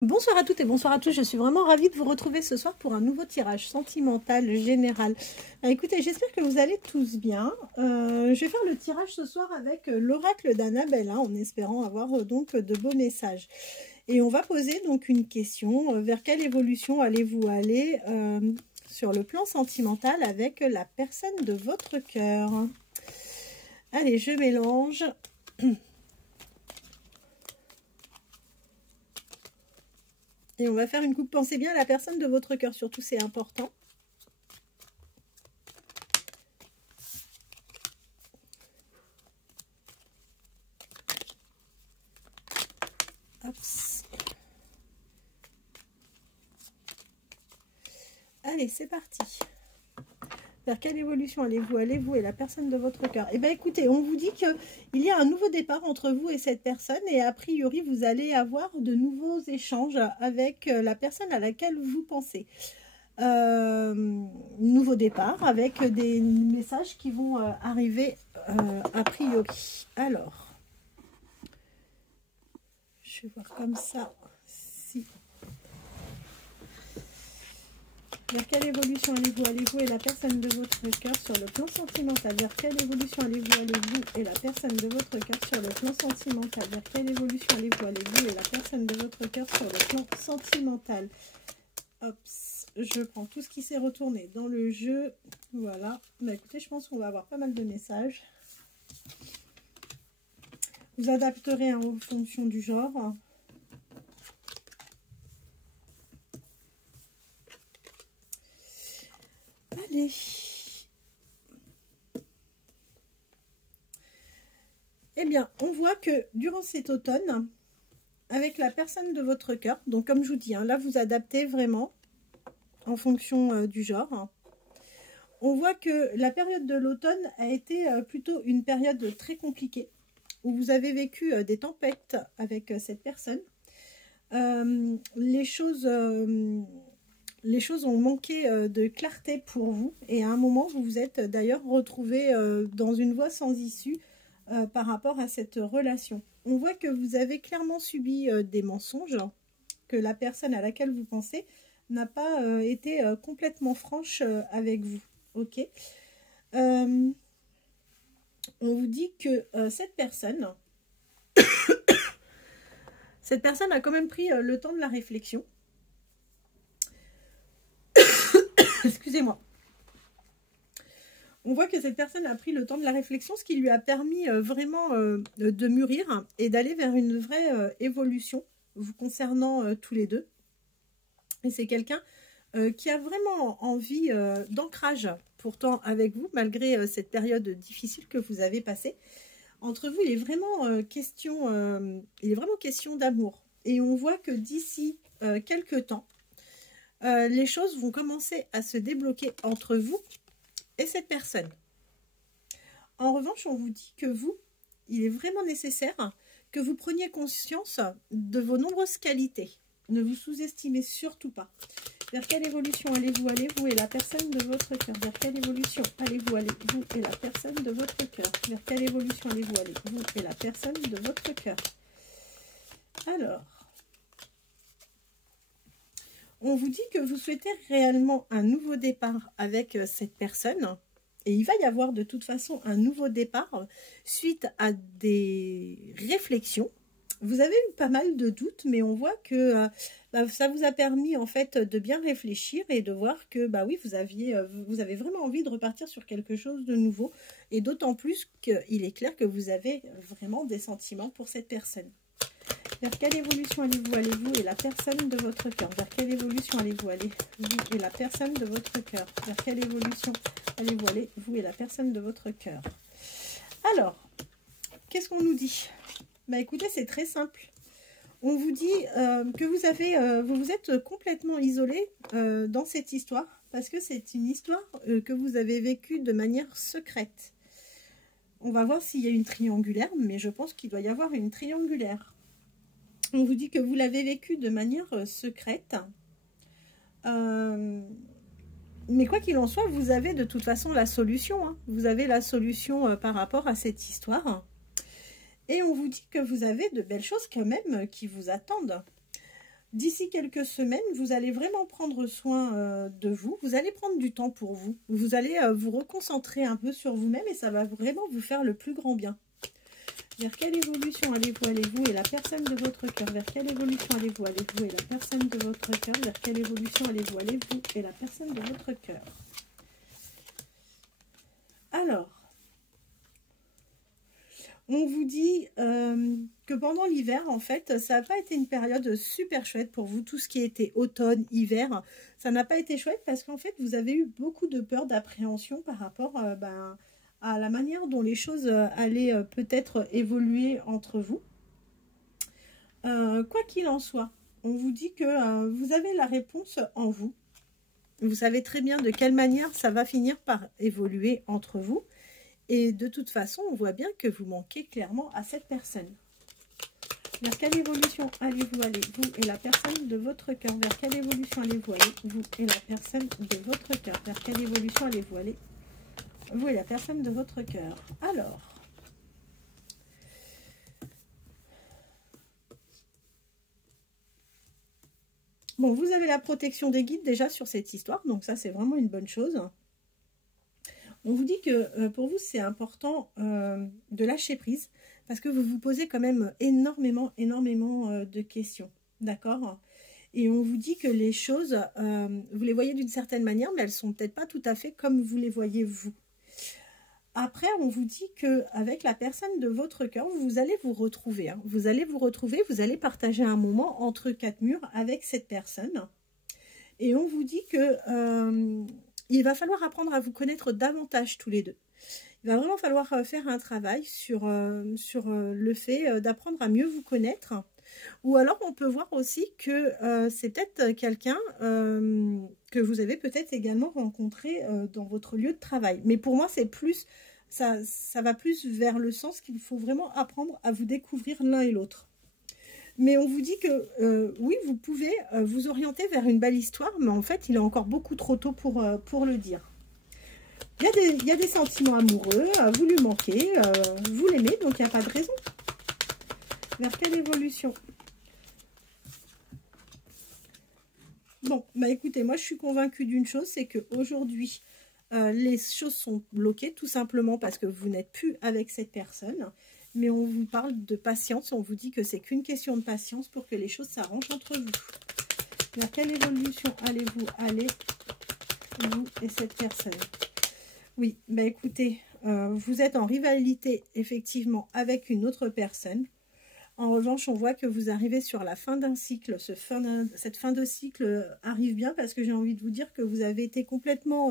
Bonsoir à toutes et bonsoir à tous, je suis vraiment ravie de vous retrouver ce soir pour un nouveau tirage sentimental général. Écoutez, j'espère que vous allez tous bien. Je vais faire le tirage ce soir avec l'oracle d'Annabelle, en espérant avoir donc de beaux messages. Et on va poser donc une question, vers quelle évolution allez-vous aller sur le plan sentimental avec la personne de votre cœur? Allez, je mélange. Et on va faire une coupe. Pensez bien à la personne de votre cœur, surtout c'est important. Hops. Allez, c'est parti. Vers quelle évolution allez-vous et la personne de votre cœur? Eh bien, écoutez, on vous dit qu'il y a un nouveau départ entre vous et cette personne et a priori, vous allez avoir de nouveaux échanges avec la personne à laquelle vous pensez. Nouveau départ avec des messages qui vont arriver a priori. Alors, je vais voir comme ça. Vers quelle évolution allez-vous et la personne de votre cœur sur le plan sentimental? Vers quelle évolution allez-vous et la personne de votre cœur sur le plan sentimental? Vers quelle évolution allez-vous et la personne de votre cœur sur le plan sentimental? Hop, je prends tout ce qui s'est retourné dans le jeu. Voilà. Bah, écoutez, je pense qu'on va avoir pas mal de messages. Vous adapterez en fonction du genre. Allez. Eh bien, on voit que durant cet automne, avec la personne de votre cœur, donc comme je vous dis, là vous adaptez vraiment en fonction du genre. On voit que la période de l'automne a été plutôt une période très compliquée, où vous avez vécu des tempêtes avec cette personne. Les choses ont manqué de clarté pour vous et à un moment vous vous êtes d'ailleurs retrouvé dans une voie sans issue par rapport à cette relation. On voit que vous avez clairement subi des mensonges, que la personne à laquelle vous pensez n'a pas été complètement franche avec vous. Ok. On vous dit que cette personne a quand même pris le temps de la réflexion. Excusez-moi. On voit que cette personne a pris le temps de la réflexion, ce qui lui a permis vraiment de mûrir et d'aller vers une vraie évolution vous concernant tous les deux. Et c'est quelqu'un qui a vraiment envie d'ancrage pourtant avec vous, malgré cette période difficile que vous avez passée. Entre vous, il est vraiment question d'amour. Et on voit que d'ici quelques temps, les choses vont commencer à se débloquer entre vous et cette personne. En revanche, on vous dit que vous, il est vraiment nécessaire que vous preniez conscience de vos nombreuses qualités. Ne vous sous-estimez surtout pas. Vers quelle évolution allez-vous et la personne de votre cœur? Vers quelle évolution allez-vous et la personne de votre cœur? Vers quelle évolution allez-vous et la personne de votre cœur? Alors, on vous dit que vous souhaitez réellement un nouveau départ avec cette personne. Et il va y avoir de toute façon un nouveau départ suite à des réflexions. Vous avez eu pas mal de doutes, mais on voit que ça vous a permis en fait de bien réfléchir et de voir que oui, vous avez vraiment envie de repartir sur quelque chose de nouveau. Et d'autant plus qu'il est clair que vous avez vraiment des sentiments pour cette personne. Vers quelle évolution allez-vous et la personne de votre cœur? Vers quelle évolution allez-vous et la personne de votre cœur? Vers quelle évolution allez-vous et la personne de votre cœur? Alors, qu'est-ce qu'on nous dit? Écoutez, c'est très simple. On vous dit que vous vous êtes complètement isolé dans cette histoire parce que c'est une histoire que vous avez vécue de manière secrète. On va voir s'il y a une triangulaire, mais je pense qu'il doit y avoir une triangulaire. On vous dit que vous l'avez vécu de manière secrète. Mais quoi qu'il en soit, vous avez de toute façon la solution. Vous avez la solution par rapport à cette histoire. Et on vous dit que vous avez de belles choses quand même qui vous attendent. D'ici quelques semaines, vous allez vraiment prendre soin de vous. Vous allez prendre du temps pour vous. Vous allez vous reconcentrer un peu sur vous-même et ça va vraiment vous faire le plus grand bien. Vers quelle évolution allez-vous et la personne de votre cœur? Vers quelle évolution allez-vous et la personne de votre cœur? Vers quelle évolution allez-vous et la personne de votre cœur? Alors, on vous dit que pendant l'hiver, en fait, ça n'a pas été une période super chouette pour vous. Tout ce qui était automne, hiver, ça n'a pas été chouette parce qu'en fait, vous avez eu beaucoup de peur, d'appréhension par rapport à la manière dont les choses allaient peut-être évoluer entre vous. Quoi qu'il en soit, on vous dit que vous avez la réponse en vous. Vous savez très bien de quelle manière ça va finir par évoluer entre vous. Et de toute façon, on voit bien que vous manquez clairement à cette personne. Vers quelle évolution allez-vous et la personne de votre cœur? Vers quelle évolution allez-vous et la personne de votre cœur? Vers quelle évolution allez-vous et la personne de votre cœur? Alors, bon, vous avez la protection des guides déjà sur cette histoire, donc ça c'est vraiment une bonne chose. On vous dit que pour vous c'est important de lâcher prise parce que vous vous posez quand même énormément de questions, d'accord? Et on vous dit que les choses, vous les voyez d'une certaine manière, mais elles sont peut-être pas tout à fait comme vous les voyez vous. Après, on vous dit qu'avec la personne de votre cœur, vous allez vous retrouver. Hein. Vous allez vous retrouver, vous allez partager un moment entre quatre murs avec cette personne. Et on vous dit que il va falloir apprendre à vous connaître davantage tous les deux. Il va vraiment falloir faire un travail sur le fait d'apprendre à mieux vous connaître. Ou alors, on peut voir aussi que c'est peut-être quelqu'un que vous avez peut-être également rencontré dans votre lieu de travail. Mais pour moi, c'est plus... Ça va plus vers le sens qu'il faut vraiment apprendre à vous découvrir l'un et l'autre. Mais on vous dit que oui, vous pouvez vous orienter vers une belle histoire, mais en fait, il est encore beaucoup trop tôt pour le dire. Il y a des sentiments amoureux, vous lui manquez, vous l'aimez, donc il n'y a pas de raison. Vers quelle évolution? Bon, bah écoutez, moi je suis convaincue d'une chose, c'est qu'aujourd'hui, les choses sont bloquées tout simplement parce que vous n'êtes plus avec cette personne. Mais on vous parle de patience, on vous dit que c'est qu'une question de patience pour que les choses s'arrangent entre vous. Vers quelle évolution allez-vous vous et cette personne? Oui, bah écoutez, vous êtes en rivalité effectivement avec une autre personne. En revanche, on voit que vous arrivez sur la fin d'un cycle. Cette fin de cycle arrive bien parce que j'ai envie de vous dire que vous avez été complètement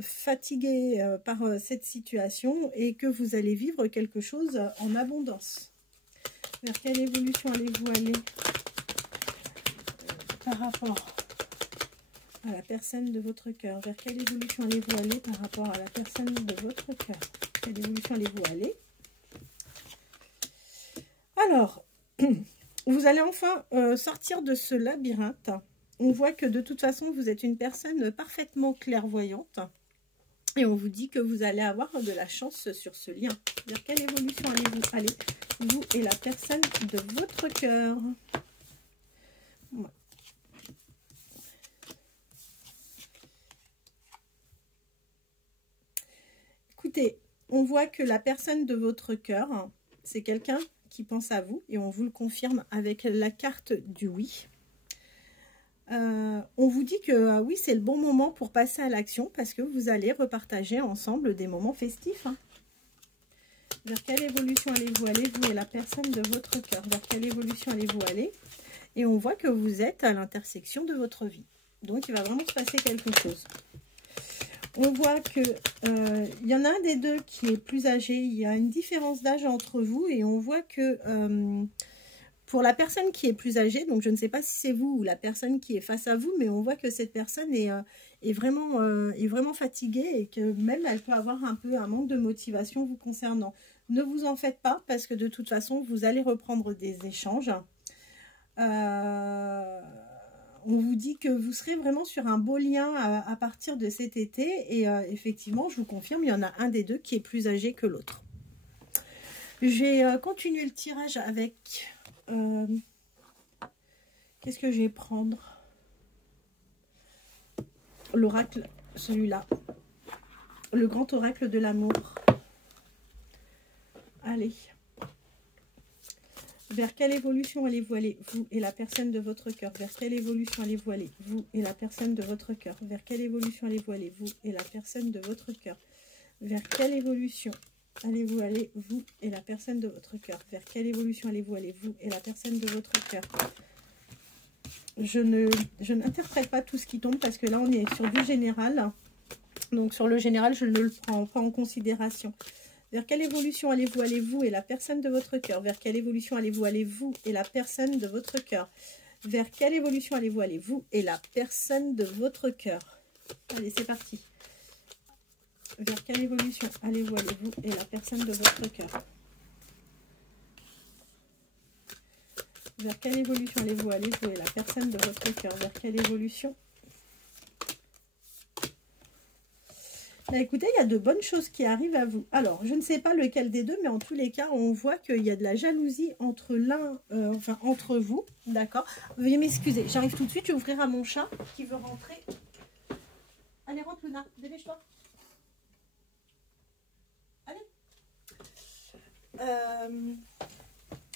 fatigué par cette situation et que vous allez vivre quelque chose en abondance. Vers quelle évolution allez-vous par rapport à la personne de votre cœur? Vers quelle évolution allez-vous par rapport à la personne de votre cœur? Quelle évolution allez-vous Alors, vous allez enfin sortir de ce labyrinthe. On voit que de toute façon, vous êtes une personne parfaitement clairvoyante. Et on vous dit que vous allez avoir de la chance sur ce lien. Vers quelle évolution allez-vous vous et la personne de votre cœur? Ouais. Écoutez, on voit que la personne de votre cœur, c'est quelqu'un qui pense à vous. Et on vous le confirme avec la carte du oui. On vous dit que oui, c'est le bon moment pour passer à l'action parce que vous allez repartager ensemble des moments festifs. Hein. Vers quelle évolution allez-vous vous et la personne de votre cœur? Vers quelle évolution allez-vous Et on voit que vous êtes à l'intersection de votre vie. Donc, il va vraiment se passer quelque chose. On voit que il y en a un des deux qui est plus âgé. Il y a une différence d'âge entre vous et on voit que... pour la personne qui est plus âgée, donc je ne sais pas si c'est vous ou la personne qui est face à vous, mais on voit que cette personne est vraiment fatiguée et que même elle peut avoir un peu un manque de motivation vous concernant. Ne vous en faites pas parce que de toute façon, vous allez reprendre des échanges. On vous dit que vous serez vraiment sur un beau lien à partir de cet été et effectivement, je vous confirme, il y en a un des deux qui est plus âgé que l'autre. Je vais continuer le tirage avec Qu'est-ce que je vais prendre? L'oracle, celui-là. Le grand oracle de l'amour. Allez. Vers quelle évolution allez-vous aller, vous et la personne de votre cœur? Vers quelle évolution allez-vous aller, vous et la personne de votre cœur? Vers quelle évolution allez-vous aller, vous et la personne de votre cœur? Vers quelle évolution allez-vous aller, vous et la personne de votre cœur? Vers quelle évolution allez-vous aller, vous et la personne de votre cœur? Je n'interprète pas tout ce qui tombe parce que là, on est sur du général. Donc, sur le général, je ne le prends pas en considération. Vers quelle évolution allez-vous aller, vous et la personne de votre cœur? Vers quelle évolution allez-vous aller, vous et la personne de votre cœur? Vers quelle évolution allez-vous aller, vous et la personne de votre cœur? Allez, c'est parti. Vers quelle évolution allez-vous aller, vous et la personne de votre cœur? Vers quelle évolution allez-vous aller, vous et la personne de votre cœur? Vers quelle évolution? Bah, écoutez, il y a de bonnes choses qui arrivent à vous. Alors, je ne sais pas lequel des deux, mais en tous les cas, on voit qu'il y a de la jalousie entre l'un, enfin, entre vous, d'accord? Veuillez m'excuser, j'arrive tout de suite, je vais ouvrir à mon chat qui veut rentrer. Allez, rentre, Luna, dépêche-toi. Allez.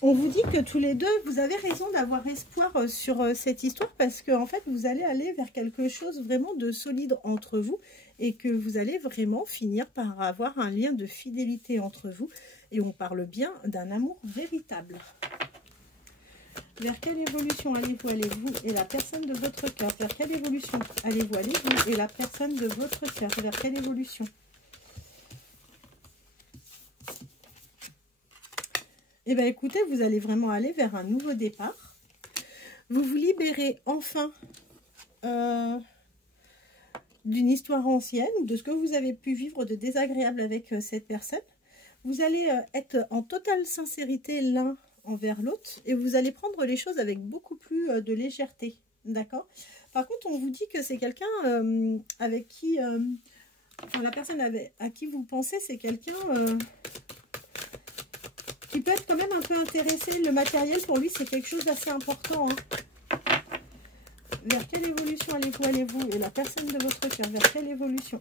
On vous dit que tous les deux, vous avez raison d'avoir espoir sur cette histoire parce que en fait, vous allez aller vers quelque chose vraiment de solide entre vous et que vous allez vraiment finir par avoir un lien de fidélité entre vous. Et on parle bien d'un amour véritable. Vers quelle évolution allez-vous aller, vous et la personne de votre cœur? Vers quelle évolution allez-vous aller, vous et la personne de votre cœur? Vers quelle évolution? Eh bien, écoutez, vous allez vraiment aller vers un nouveau départ. Vous vous libérez enfin d'une histoire ancienne ou de ce que vous avez pu vivre de désagréable avec cette personne. Vous allez être en totale sincérité l'un envers l'autre et vous allez prendre les choses avec beaucoup plus de légèreté. D'accord? Par contre, on vous dit que c'est quelqu'un avec qui... enfin, la personne à qui vous pensez, c'est quelqu'un... qui peut être quand même un peu intéressé. Le matériel, pour lui, c'est quelque chose d'assez important. Hein. Vers quelle évolution allez-vous, et la personne de votre cœur? Vers quelle évolution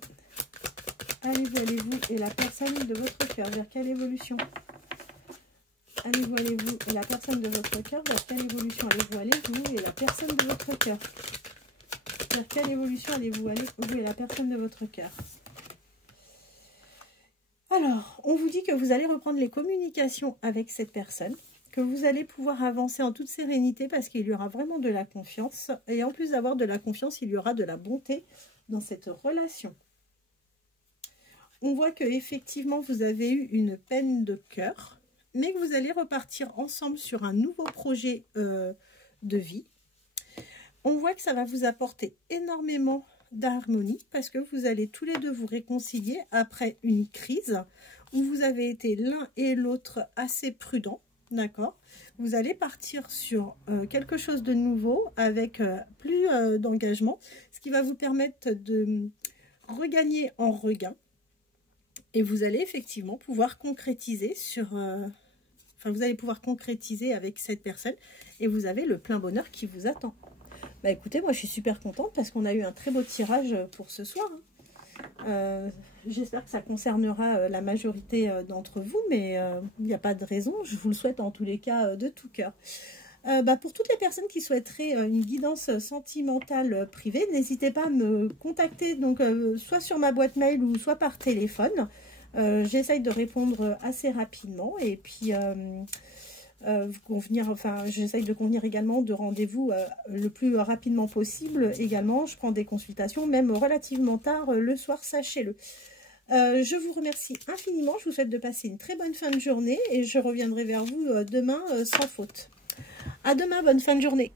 allez-vous, et la personne de votre cœur? Vers quelle évolution allez-vous, et la personne de votre cœur? Vers quelle évolution allez-vous, et la personne de votre cœur? Vers quelle évolution allez-vous, et la personne de votre cœur? Alors, on vous dit que vous allez reprendre les communications avec cette personne, que vous allez pouvoir avancer en toute sérénité parce qu'il y aura vraiment de la confiance. Et en plus d'avoir de la confiance, il y aura de la bonté dans cette relation. On voit que effectivement vous avez eu une peine de cœur, mais que vous allez repartir ensemble sur un nouveau projet de vie. On voit que ça va vous apporter énormément d'harmonie parce que vous allez tous les deux vous réconcilier après une crise où vous avez été l'un et l'autre assez prudents, d'accord? Vous allez partir sur quelque chose de nouveau avec plus d'engagement, ce qui va vous permettre de regagner en regain et vous allez effectivement pouvoir concrétiser sur... enfin, vous allez pouvoir concrétiser avec cette personne et vous avez le plein bonheur qui vous attend. Bah écoutez, moi je suis super contente parce qu'on a eu un très beau tirage pour ce soir. Hein. J'espère que ça concernera la majorité d'entre vous, mais il n'y a pas de raison. Je vous le souhaite en tous les cas de tout cœur. Pour toutes les personnes qui souhaiteraient une guidance sentimentale privée, n'hésitez pas à me contacter donc, soit sur ma boîte mail ou soit par téléphone. J'essaye de répondre assez rapidement et puis... j'essaye de convenir également de rendez-vous le plus rapidement possible. Également, je prends des consultations même relativement tard le soir, sachez-le. Je vous remercie infiniment. Je vous souhaite de passer une très bonne fin de journée et je reviendrai vers vous demain sans faute. À demain, bonne fin de journée.